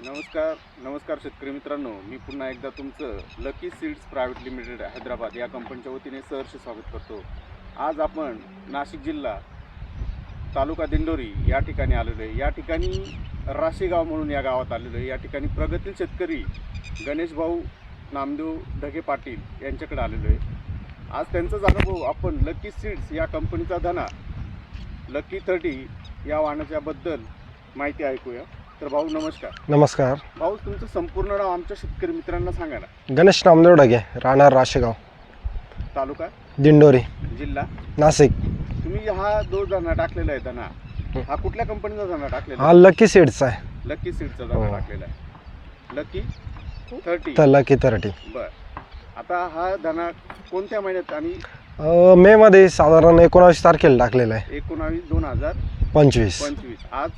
नमस्कार नमस्कार शेतकरी मित्रांनो. मी पुन्हा एकदा तुमचं Lucky Seeds private limited Hyderabad या कंपनीच्या वतीने सहर्ष स्वागत करतो. आज आपण नाशिक जिल्हा तालुका दिंडोरी या ठिकाणी आलेलो आहे. या ठिकाणी राशीगाव म्हणून या गावात आलेलो आहे. या ठिकाणी प्रगतील शेतकरी गणेश भाऊ नामदेव ढगे पाटील यांच्याकडे आलेलो आहे. आज त्यांचाच अनुभव आपण लकी सीड्स या कंपनीचा धना लकी थर्टी या वाहनाच्याबद्दल माहिती ऐकूया. तर भाऊ नमस्कार. नमस्कार. भाऊ तुमचं संपूर्ण नाव आमच्या शेतकरी मित्रांना सांगा ना. गणेश नामदेव ढगे राहणार राशेगाव. तालुका? दिंडोरी. जिल्हा? नाशिक. तुम्ही हा जो धना टाकलेला आहे धना हा. कुठल्या कंपनीचा धना टाकलेला हा लकी सीड्स आहे. आहे लकी सीडचा धना हो. टाकलेला आहे. लकी थर्टी तर लकी थर्टी बर. आता हा धना कोणत्या महिन्यात आणि मे मध्ये साधारण एकोणावीस तारखेला टाकलेला आहे. एकोणावीस दोन हजार पंचवीस. पंचवीस. आज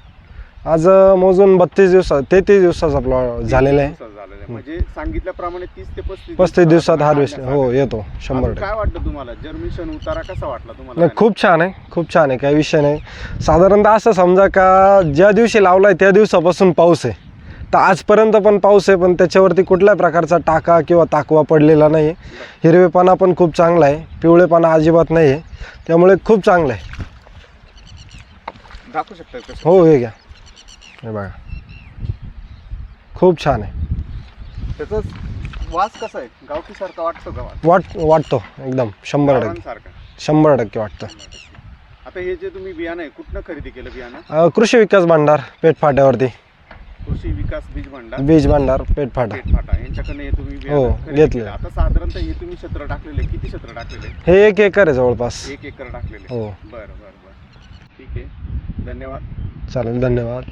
आज मोजून बत्तीस दिवसात तेहतीस दिवसाचा प्लॉट झालेला आहे. झालेला आहे. म्हणजे सांगितल्याप्रमाणे तीस ते पस्तीस पस्तीस दिवसात हार्वेस्ट हो येतो शंभर टक्के काय वाटतं तुम्हाला? जर्मिशन उतारा कसा वाटला तुम्हाला? नाही खूप छान आहे खूप छान आहे काही विषय नाही. साधारणतः असं समजा का ज्या दिवशी लावलाय त्या दिवसापासून पाऊस आहे. तर आजपर्यंत पण पाऊस आहे पण त्याच्यावरती कुठल्याही प्रकारचा टाका किंवा ताकवा पडलेला नाही आहे हिरवेपणा पण खूप चांगला आहे पिवळेपणा अजिबात नाही आहे त्यामुळे खूप चांगलं आहे. दाखवू शकता कसं हो हे घ्या. हे बघा. खूप छान आहे. त्याचा वास कसा आहे? गावठीसारखा वाटतो का वास? वाट वाटतो एकदम. शंभर टक्के. गावरानसारखा शंभर टक्के वाटतं. आता हे जे तुम्ही बियाणं आहे कुठनं खरेदी केलं बियाणं? अं, कृषी विकास भांडार पेठ फाट्यावरती कृषी विकास बीज भांडार? बीज भांडार पेठ फाटा पेठ फाटा यांच्याकडनं हे तुम्ही बियाणं हो, खरेदी घेतलं. केलं. आता साधारणतः हे तुम्ही क्षेत्र टाकलेले किती क्षेत्र टाकलेले हे एक एकर आहे जवळपास. एक एकर टाकलेले हो. बरं बरं बरं. ठीक आहे. धन्यवाद. चालेल धन्यवाद.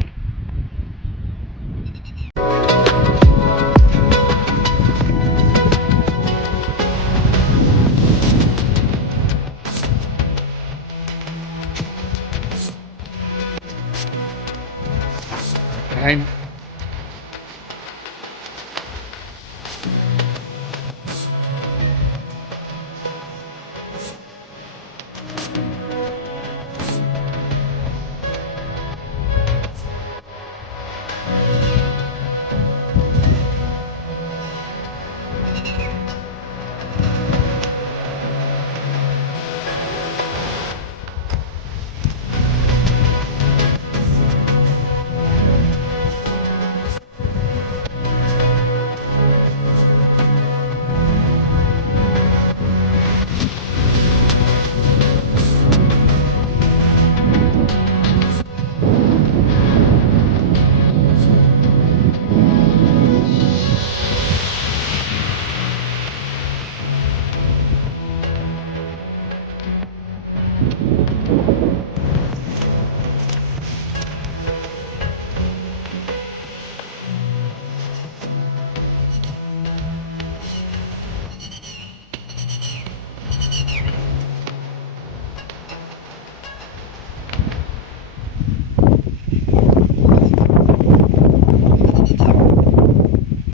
time.